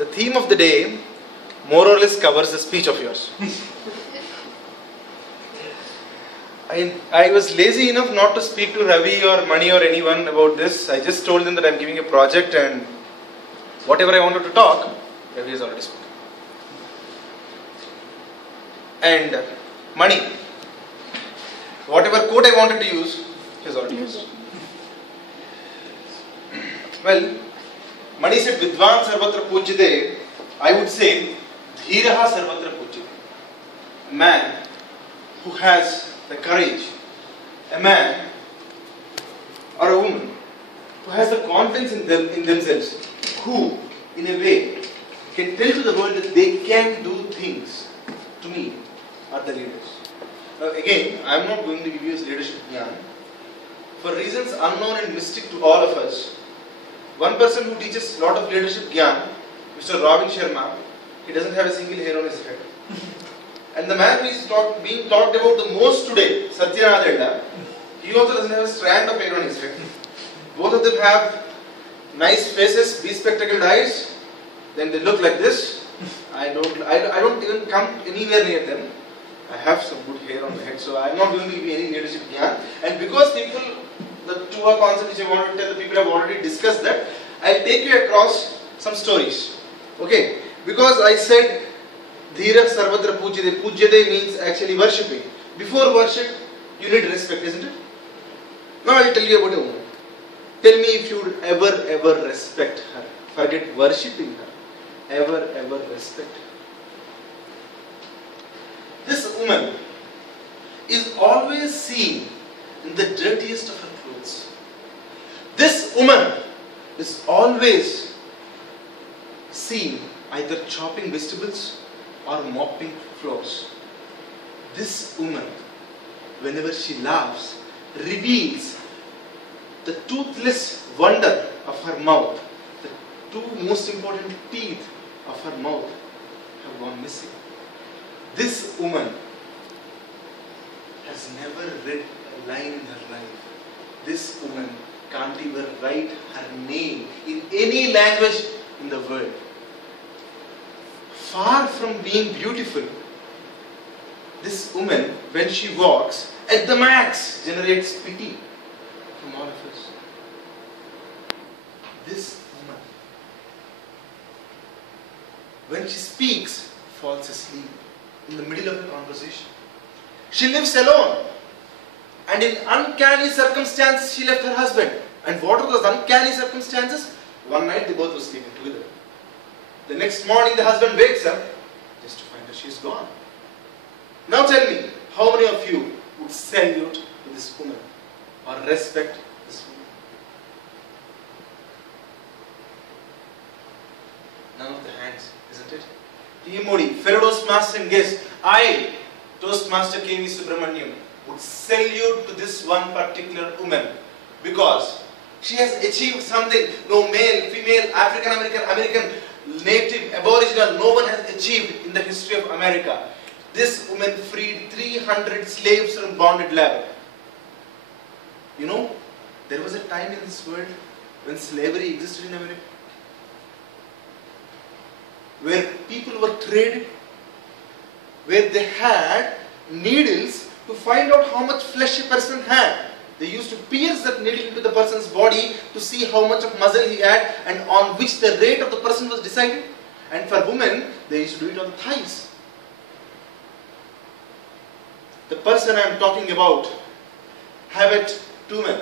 the theme of the day more or less covers the speech of yours. I was lazy enough not to speak to Ravi or Mani or anyone about this. I just told them that I'm giving a project and whatever I wanted to talk, Ravi has already spoken. And Mani, whatever quote I wanted to use, he has already used. Well, Mani said, Vidvan sarvatra pujyate. I would say, Dhiraha sarvatra pujyate. A man who has the courage, a man or a woman who has the confidence in themselves, who, in a way, can tell to the world that they can do things, to me, are the leaders. Now, again, I am not going to give you his leadership jnana. For reasons unknown and mystic to all of us, one person who teaches a lot of leadership jnana, Mr. Robin Sharma, he doesn't have a single hair on his head. And the man who is being talked about the most today, Satyanarayana Reddy, he also doesn't have a strand of hair on his head. Both of them have nice faces, bespectacled eyes, then they look like this. I don't even come anywhere near them. I have some good hair on my head, so I am not going to give you any leadership jnana. And because people, the two concepts which I want to tell the people have already discussed that, I will take you across some stories. Okay? Because I said Dhira Sarvatra Pujyate. Pujyate means actually worshipping. Before worship, you need respect, isn't it? Now I will tell you about a woman. Tell me if you would ever respect her. Forget worshipping her. Ever respect her. This woman is always seen in the dirtiest of her clothes. This woman is always seen either chopping vegetables or mopping floors. This woman, whenever she laughs, reveals the toothless wonder of her mouth. The two most important teeth of her mouth have gone missing. This woman has never read a line in her life. This woman can't even write her name in any language in the world. Far from being beautiful, this woman, when she walks, at the max, generates pity from all of us. This woman, when she speaks, falls asleep in the middle of a conversation. She lives alone, and in uncanny circumstances she left her husband. And what are those uncanny circumstances? One night they both were sleeping together. The next morning the husband wakes up just to find that she is gone. Now tell me, how many of you would salute to this woman or respect this woman? None of the hands, isn't it? P.M. Modi, fellow Toastmaster and guest, I, Toastmaster K.V. Subramaniam, would salute to this one particular woman because she has achieved something no male, female, African American, American, native, aboriginal, no one has achieved in the history of America. This woman freed 300 slaves from bonded labor. You know, there was a time in this world when slavery existed in America, where people were traded, where they had needles to find out how much flesh a person had. They used to pierce that needle into the person's body to see how much of muscle he had and on which the rate of the person was decided. And for women, they used to do it on the thighs. The person I am talking about, Harriet Tubman.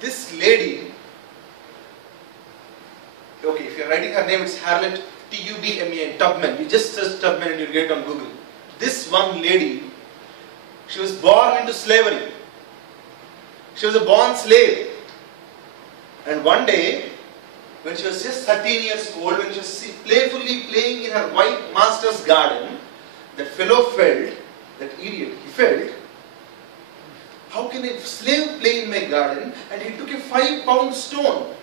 This lady, okay, if you are writing her name, it's Harriet T-U-B-M-A-N, Tubman. You just search Tubman and you'll get it on Google. This one lady, she was born into slavery. She was a born slave. And one day, when she was just 13 years old, when she was playfully playing in her white master's garden, that fellow felt, that idiot, he felt, how can a slave play in my garden? And he took a 5-pound stone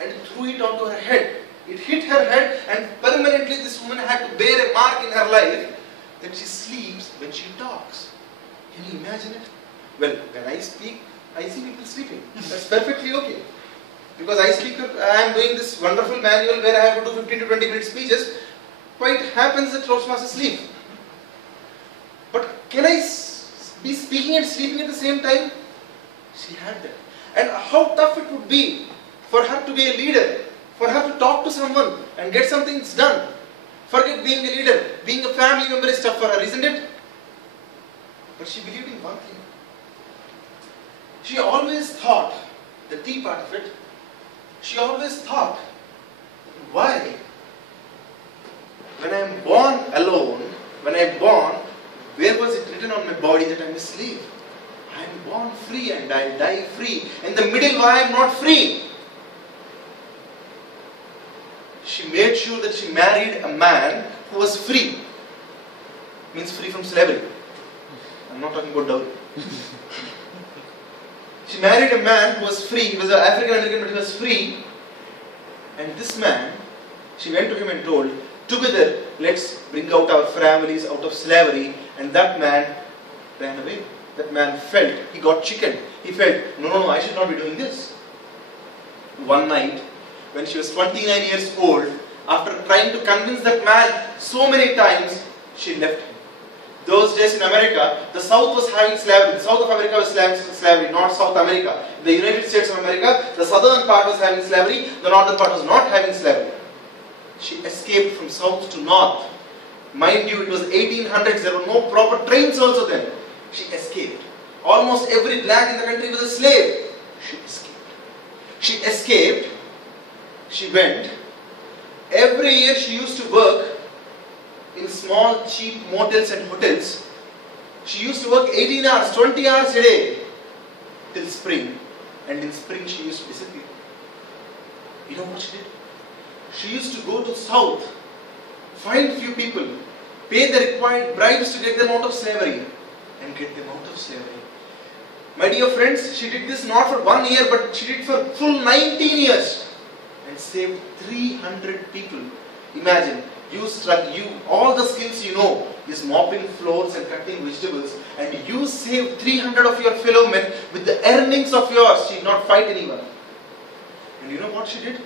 and threw it onto her head. It hit her head and permanently this woman had to bear a mark in her life that she sleeps when she talks. Can you imagine it? Well, when I speak, I see people sleeping. That's perfectly okay. Because I am doing this wonderful manual where I have to do 15 to 20 minute speeches. Quite happens that Toastmasters sleep. But can I be speaking and sleeping at the same time? She had that. And how tough it would be for her to be a leader, for her to talk to someone and get something done. Forget being a leader. Being a family member is tough for her, isn't it? But she believed in one thing. She always thought, the T part of it, she always thought, why? When I am born alone, when I am born, where was it written on my body that I am a slave? I am born free and I die free. In the middle, why I am not free? She made sure that she married a man who was free. Means free from slavery. I am not talking about dowry. She married a man who was free. He was an African American, but he was free. And this man, she went to him and told, together, let's bring out our families out of slavery. And that man ran away. That man felt, he got chicken. He felt, no, I should not be doing this. One night, when she was 29 years old, after trying to convince that man so many times, she left him. Those days in America, the South was having slavery. The South of America was slavery, not South America. In the United States of America, the southern part was having slavery, the northern part was not having slavery. She escaped from south to north. Mind you, it was 1800s, there were no proper trains also then. She escaped. Almost every black in the country was a slave. She escaped. She escaped. She went. Every year she used to work in small, cheap motels and hotels. She used to work 18 hours, 20 hours a day till spring. And in spring she used to disappear. You know what she did? She used to go to south, find few people, pay the required bribes to get them out of slavery and get them out of slavery. My dear friends, she did this not for 1 year, but she did for full 19 years and saved 300 people. Imagine, all the skills you know is mopping floors and cutting vegetables, and you saved 300 of your fellow men with the earnings of yours. She did not fight anyone. And you know what she did?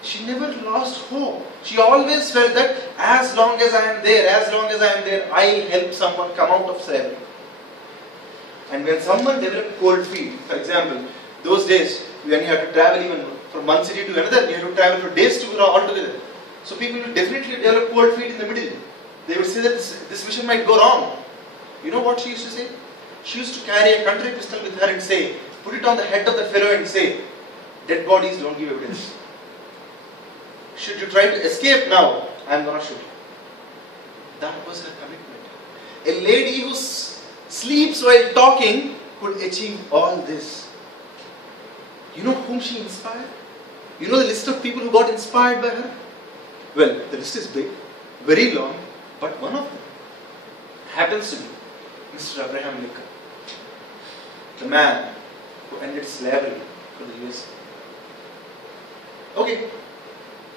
She never lost hope. She always felt that as long as I am there, I'll help someone come out of slavery. And when someone developed cold feet, for example, those days when you had to travel even from one city to another, you had to travel for days altogether. So people will definitely develop cold feet in the middle. They would say that this mission might go wrong. You know what she used to say? She used to carry a country pistol with her and say, put it on the head of the fellow and say, dead bodies don't give evidence. Should you try to escape now, I am going to shoot you. That was her commitment. A lady who sleeps while talking could achieve all this. You know whom she inspired? You know the list of people who got inspired by her? Well, the list is big, very long, but one of them happens to be Mr. Abraham Lincoln, the man who ended slavery for the USA. Okay.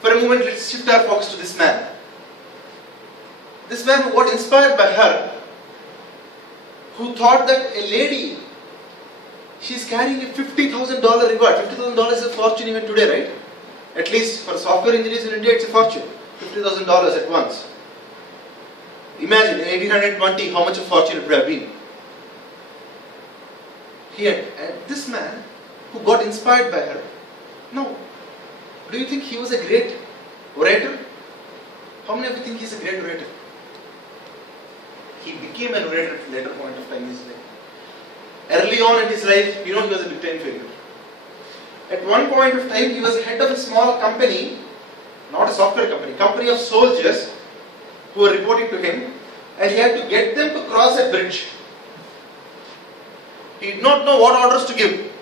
For a moment, let's shift our focus to this man. This man who got inspired by her, who thought that a lady, she's carrying a $50,000 reward. $50,000 is a fortune even today, right? At least for software engineers in India, it's a fortune. $50,000 at once. Imagine in 1820 how much a fortune it would have been. Here, this man who got inspired by her, no. Do you think he was a great orator? How many of you think he's a great orator? He became an orator at a later point of time in his life. Early on in his life, you know, he was a big time failure. At one point of time, he was head of a small company, not a software company of soldiers who were reporting to him, and he had to get them to cross a bridge. He did not know what orders to give.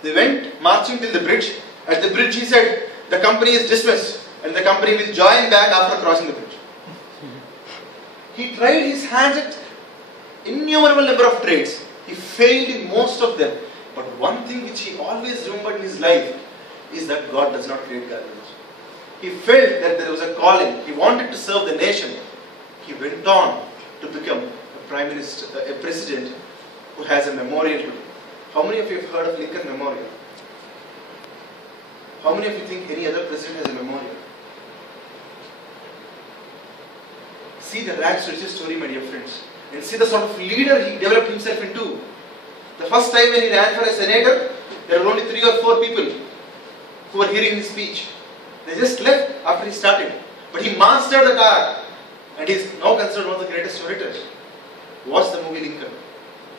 They went marching till the bridge. At the bridge, he said, the company is dismissed and the company will join back after crossing the bridge. He tried his hands at innumerable number of trades. He failed in most of them. But one thing which he always remembered in his life is that God does not create garbage. He felt that there was a calling. He wanted to serve the nation. He went on to become a prime minister, a president who has a memorial today. How many of you have heard of Lincoln Memorial? How many of you think any other president has a memorial? See the rags to riches story, my dear friends, and see the sort of leader he developed himself into. The first time when he ran for a senator, there were only 3 or 4 people who were hearing his speech. They just left after he started. But he mastered the art, and he is now considered one of the greatest orators. Watch the movie Lincoln,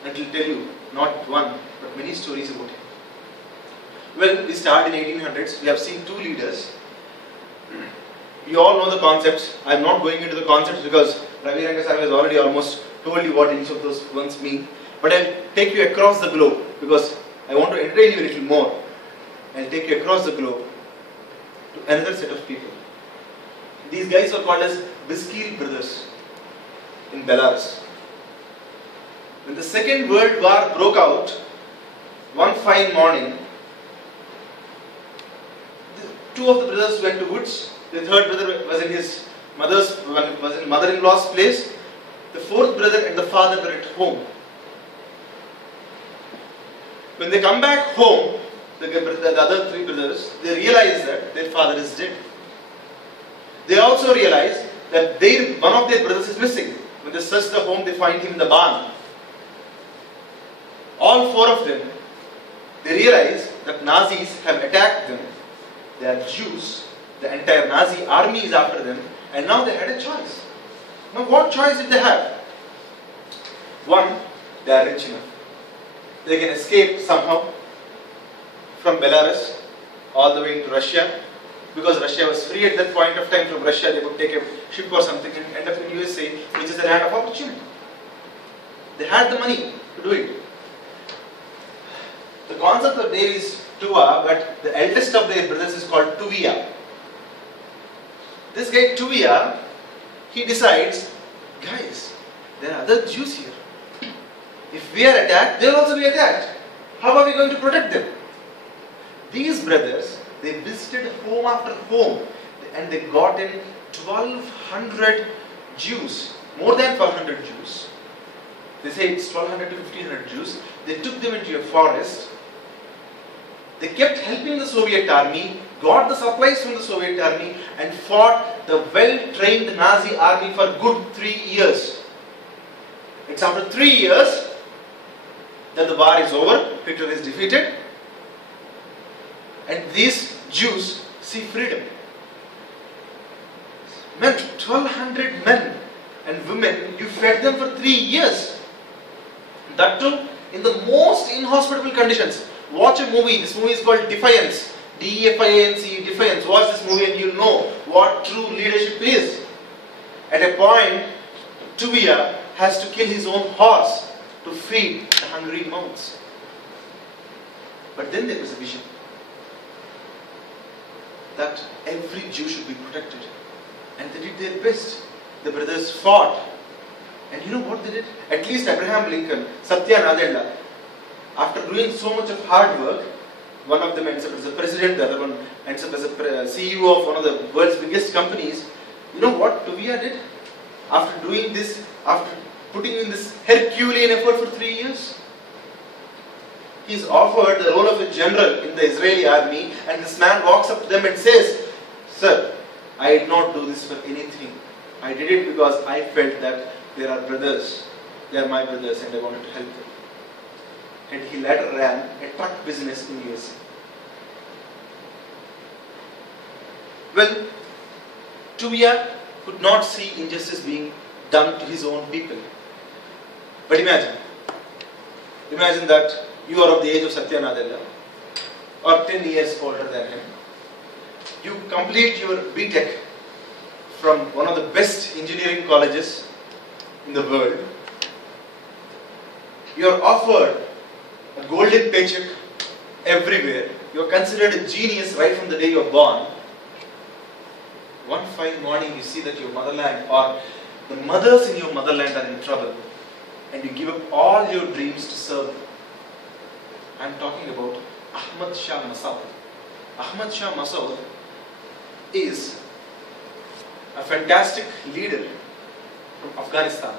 and it will tell you not one, but many stories about him. Well, we start in 1800s. We have seen 2 leaders. You all know the concepts. I am not going into the concepts because Ravi Rangasamy has already almost told you what each of those ones mean. But I will take you across the globe because I want to entertain you a little more. I will take you across the globe to another set of people. These guys were called as Biskil brothers in Belarus. When the Second World War broke out, one fine morning, 2 of the brothers went to woods. The 3rd brother was in his mother-in-law's place. The 4th brother and the father were at home. When they come back home, the other 3 brothers, they realize that their father is dead. They also realize that one of their brothers is missing. When they search the home, they find him in the barn. All 4 of them, they realize that Nazis have attacked them. They are Jews. The entire Nazi army is after them, and now they had a choice. Now what choice did they have? One, they are rich enough. They can escape somehow from Belarus all the way into Russia, because Russia was free at that point of time. From Russia they would take a ship or something and end up in USA, which is the land of opportunity. They had the money to do it. The concept of name is Tuva, but the eldest of their brothers is called Tuvia. This guy Tuvia, he decides, guys, there are other Jews here. If we are attacked, they will also be attacked. How are we going to protect them? These brothers, they visited home after home, and they got in 1,200 Jews, more than 1,200 Jews. They say it's 1,200 to 1,500 Jews. They took them into a forest. They kept helping the Soviet army, got the supplies from the Soviet army, and fought the well-trained Nazi army for good 3 years. It's after 3 years that the war is over, Hitler is defeated, and these Jews see freedom. Men, 1,200 men and women, you fed them for 3 years. That too in the most inhospitable conditions. Watch a movie. This movie is called Defiance. D-E-F-I-A-N-C, Defiance. Watch this movie and you'll know what true leadership is. At a point, Tuvia has to kill his own horse to feed the hungry mouths. But then there was a vision that every Jew should be protected. And they did their best. The brothers fought. And you know what they did? At least Abraham Lincoln, Satya Nadella, after doing so much of hard work, one of them ends up as a president, the other one ends up as a CEO of one of the world's biggest companies. You know what Tuvia did? After doing this, after putting in this Herculean effort for 3 years, he's offered the role of a general in the Israeli army, and this man walks up to them and says, "Sir, I did not do this for anything. I did it because I felt that there are brothers, they are my brothers, and I wanted to help them." And he later ran a truck business in US. Well, Tuvia could not see injustice being done to his own people. But imagine that you are of the age of Satya Nadella, or 10 years older than him. You complete your B.Tech from one of the best engineering colleges in the world. You are offered a golden paycheck everywhere. You are considered a genius right from the day you are born. One fine morning you see that your motherland, or the mothers in your motherland, are in trouble, and you give up all your dreams to serve them. I am talking about Ahmad Shah Massoud. Ahmad Shah Massoud is a fantastic leader from Afghanistan.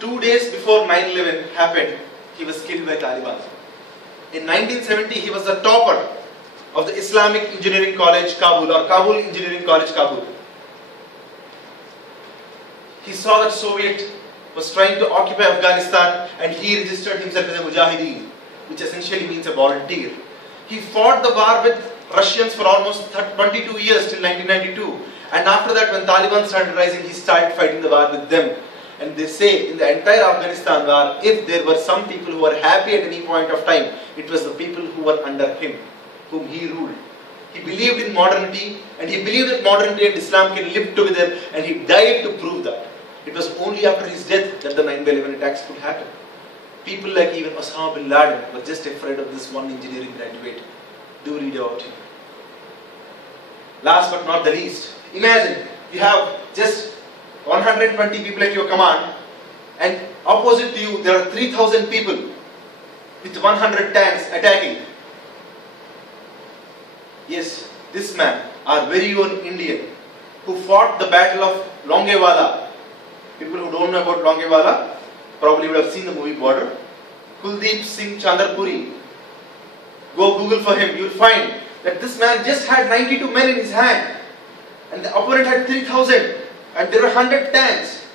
2 days before 9/11 happened, he was killed by Taliban. In 1970, he was the topper of the Islamic Engineering College, Kabul, or Kabul Engineering College, Kabul. He saw that Soviet was trying to occupy Afghanistan and he registered himself as a Mujahideen, which essentially means a volunteer. He fought the war with Russians for almost 22 years till 1992, and after that when Taliban started rising, he started fighting the war with them. And they say in the entire Afghanistan war, if there were some people who were happy at any point of time, it was the people who were under him, whom he ruled. He believed in modernity, and he believed that modernity and Islam can live together, and he died to prove that. It was only after his death that the 9/11 attacks could happen. People like even Osama bin Laden were just afraid of this one engineering graduate. Do read about him. Last but not the least, imagine you have just 120 people at your command, and opposite to you there are 3,000 people with 100 tanks attacking. Yes, this man, our very own Indian, who fought the battle of Longewala. People who don't know about Longewala probably would have seen the movie Border. Kuldeep Singh Chandrapuri. Go Google for him. You will find that this man just had 92 men in his hand, and the opponent had 3,000, and there were 100 tanks.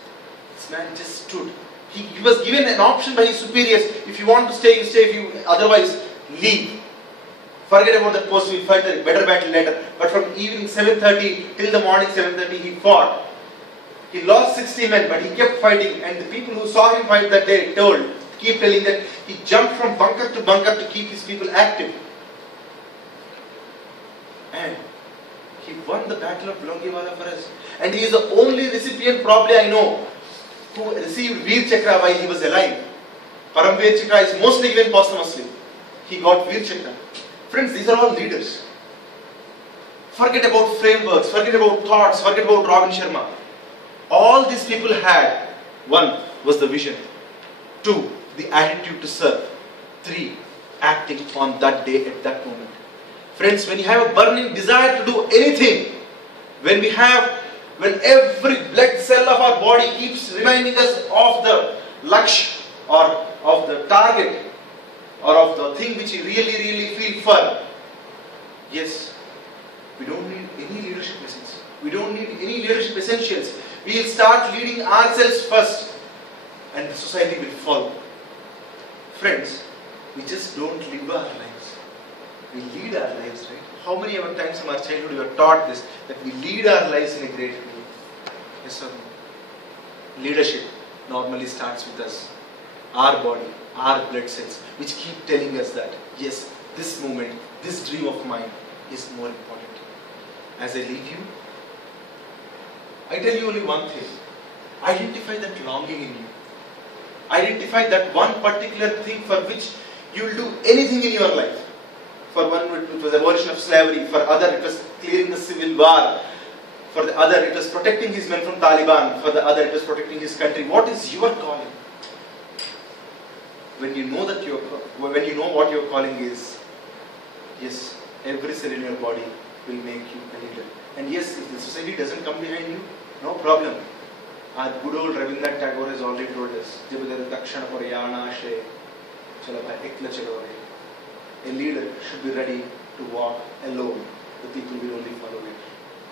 This man just stood. He was given an option by his superiors. If you want to stay, you stay. If you otherwise, leave. Forget about that post. We'll fight a better battle later. But from evening 7:30 till the morning 7:30, he fought. He lost 60 men, but he kept fighting, and the people who saw him fight that day keep telling that he jumped from bunker to keep his people active. And he won the battle of Longewala for us. And he is the only recipient probably I know who received Veer Chakra while he was alive. Paramveer Chakra is mostly given posthumously. He got Veer Chakra. Friends, these are all leaders. Forget about frameworks, forget about thoughts, forget about Robin Sharma. All these people had, one was the vision, two, the attitude to serve, three, acting on that day at that moment. Friends, when you have a burning desire to do anything, when every blood cell of our body keeps reminding us of the lakshya or of the target or of the thing which we really feel for, yes, we don't need any leadership lessons. We don't need any leadership essentials. We will start leading ourselves first, and the society will follow. Friends, we just don't live our lives. We lead our lives, right? How many ever times from our childhood we were taught this, that we lead our lives in a great way? Yes or no? Leadership normally starts with us, our body, our blood cells, which keep telling us that, yes, this moment, this dream of mine is more important. As I leave you, I tell you only one thing. Identify that longing in you. Identify that one particular thing for which you will do anything in your life. For one, it was abolition of slavery. For other, it was clearing the civil war. For the other, it was protecting his men from Taliban. For the other, it was protecting his country. What is your calling? When you know what your calling is, yes, every cell in your body will make you a leader. And yes, if the society doesn't come behind you, no problem. Our good old Rabindranath Tagore has already told us, a leader should be ready to walk alone. The people will only follow him.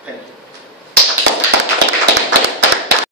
Thank you.